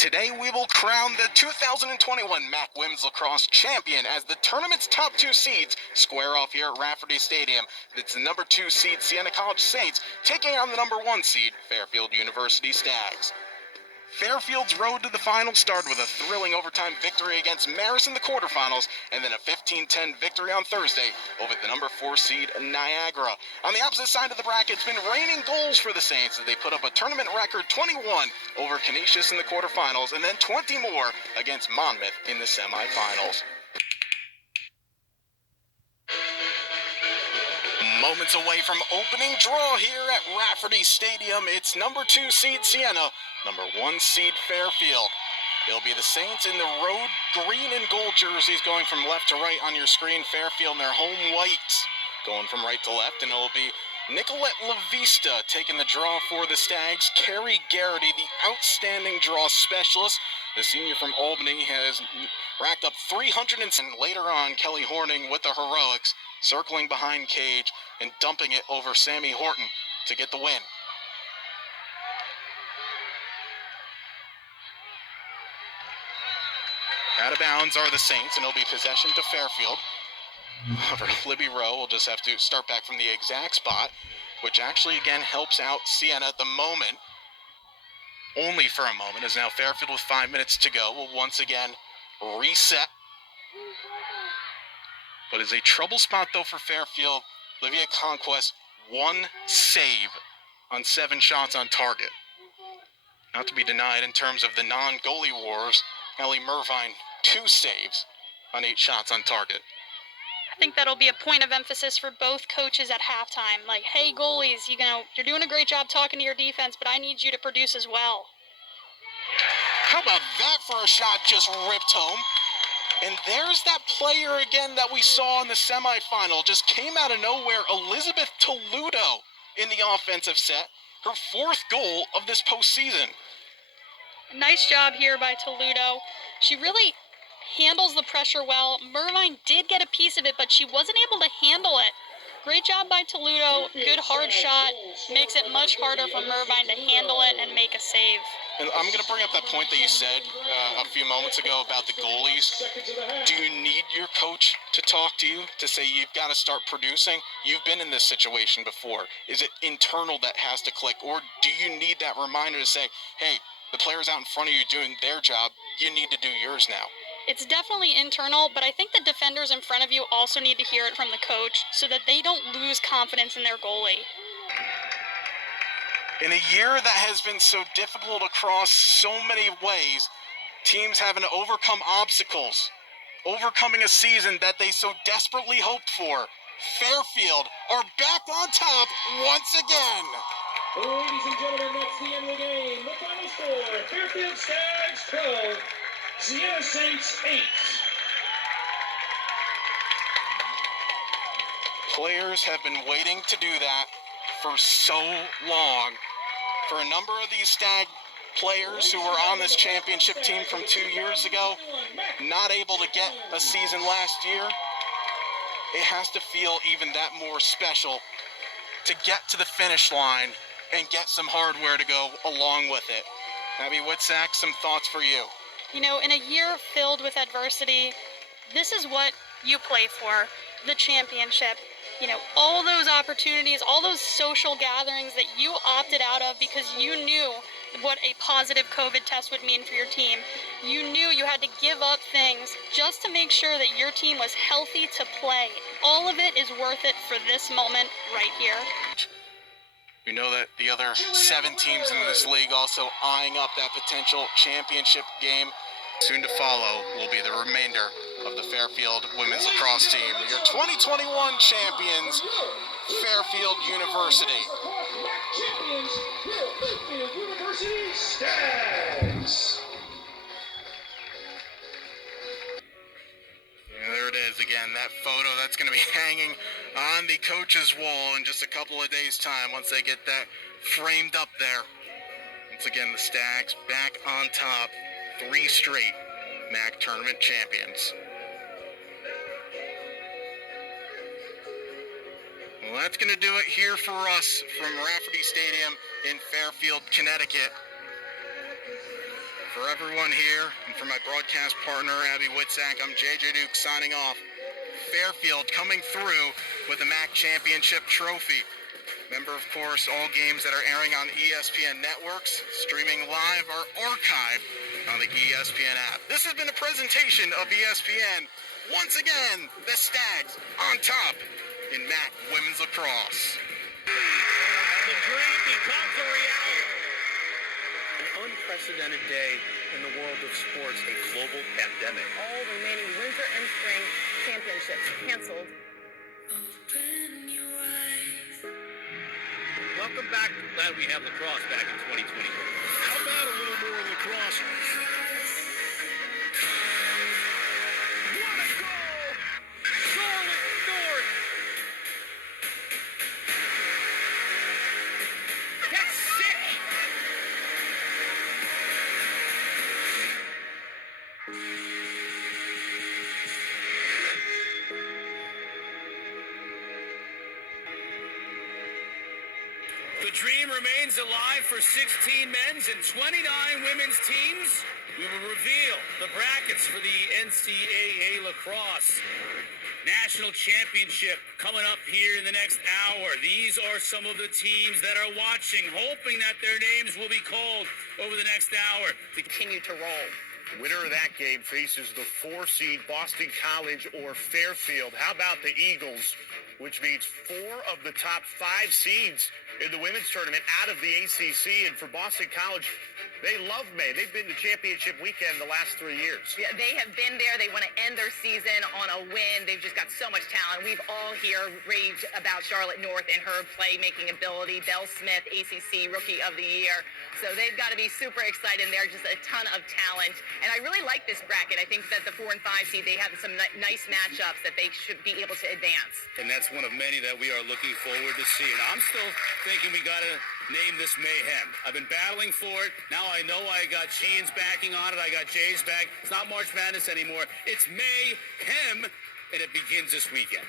Today we will crown the 2021 MAAC Women's Lacrosse Champion as the tournament's top two seeds square off here at Rafferty Stadium. It's the number 2 seed Siena College Saints taking on the number 1 seed Fairfield University Stags. Fairfield's road to the final started with a thrilling overtime victory against Marist in the quarterfinals, and then a 15-10 victory on Thursday over the number 4 seed Niagara. On the opposite side of the bracket, it's been raining goals for the Saints as they put up a tournament record 21 over Canisius in the quarterfinals, and then 20 more against Monmouth in the semifinals. Moments away from opening draw here at Rafferty Stadium, it's number 2 seed Siena, number 1 seed Fairfield. It'll be the Saints in the road green and gold jerseys going from left to right on your screen. Fairfield in their home whites going from right to left, and it'll be Nicolette LaVista taking the draw for the Stags. Carrie Garrity, the outstanding draw specialist. The senior from Albany has racked up 300 and later on Kelly Horning with the heroics, circling behind Cage and dumping it over Sammy Horton to get the win. Out of bounds are the Saints, and it'll be possession to Fairfield. However, Libby Rowe will just have to start back from the exact spot, which actually again helps out Siena at the moment. Only for a moment, as now Fairfield with 5 minutes to go will once again reset. But it's a trouble spot though for Fairfield. Olivia Conquest, 1 save on 7 shots on target. Not to be denied in terms of the non-goalie wars. Ellie Mervine, 2 saves on 8 shots on target. I think that'll be a point of emphasis for both coaches at halftime. Like, hey, goalies, you're doing a great job talking to your defense, but I need you to produce as well. How about that for a shot just ripped home? And there's that player again that we saw in the semifinal. Just came out of nowhere, Elizabeth Toludo in the offensive set. Her 4th goal of this postseason. Nice job here by Toludo. She really handles the pressure well. Mervine did get a piece of it, but she wasn't able to handle it. Great job by Toludo. Good hard shot. Makes it much harder for Mervine to handle it and make a save. And I'm going to bring up that point that you said a few moments ago about the goalies. Do you need your coach to talk to you to say you've got to start producing? You've been in this situation before. Is it internal that has to click? Or do you need that reminder to say, hey, the players out in front of you doing their job, you need to do yours now? It's definitely internal, but I think the defenders in front of you also need to hear it from the coach so that they don't lose confidence in their goalie. In a year that has been so difficult across so many ways, teams having to overcome obstacles, overcoming a season that they so desperately hoped for, Fairfield are back on top once again. Ladies and gentlemen, that's the end of the game. The final score, Fairfield Stags 12, Siena Saints 8. Players have been waiting to do that for so long. For a number of these Stag players who were on this championship team from 2 years ago, not able to get a season last year, it has to feel even that more special to get to the finish line and get some hardware to go along with it. Abby Whitsack, some thoughts for you. In a year filled with adversity, this is what you play for, the championship. All those opportunities, all those social gatherings that you opted out of because you knew what a positive COVID test would mean for your team. You knew you had to give up things just to make sure that your team was healthy to play. All of it is worth it for this moment right here. We know that the other 7 teams in this league also eyeing up that potential championship game. Soon to follow will be the remainder of the Fairfield women's lacrosse team. Your 2021 champions, Fairfield University. Champions, Fairfield University Stags. There it is again, that photo that's going to be hanging on the coach's wall in just a couple of days' time once they get that framed up there. Once again, the Stags back on top, 3 straight MAAC tournament champions. Well, that's going to do it here for us from Rafferty Stadium in Fairfield, Connecticut. For For everyone here, and for my broadcast partner, Abby Witzak, I'm JJ Duke signing off. Fairfield coming through with the MAAC Championship trophy. Remember, of course, all games that are airing on ESPN networks, streaming live, or archived on the ESPN app. This has been a presentation of ESPN. Once again, the Stags on top in MAAC Women's Lacrosse. And the dream becomes a reality. An unprecedented day in the world of sports, a global pandemic. All remaining winter and spring championships canceled. Welcome back. Glad we have lacrosse back in 2020. How about a little more lacrosse? What a goal! Charlotte North. That's sick. The dream remains alive for 16 men's and 29 women's teams. We will reveal the brackets for the NCAA Lacrosse National Championship coming up here in the next hour. These are some of the teams that are watching, hoping that their names will be called over the next hour. Continue to roll. Winner of that game faces the 4-seed Boston College or Fairfield. How about the Eagles, which means 4 of the top 5 seeds in the women's tournament out of the ACC. And for Boston College, they love May. They've been to championship weekend the last 3 years. Yeah, they have been there. They want to end their season on a win. They've just got so much talent. We've all here raved about Charlotte North and her playmaking ability. Belle Smith, ACC Rookie of the Year. So they've got to be super excited. They're just a ton of talent. And I really like this bracket. I think that the 4 and 5 seed, they have some nice matchups that they should be able to advance. And that's one of many that we are looking forward to seeing. I'm still thinking we got to name this Mayhem. I've been battling for it. Now I know I got Sheehan's backing on it. I got Jay's back. It's not March Madness anymore. It's Mayhem, and it begins this weekend.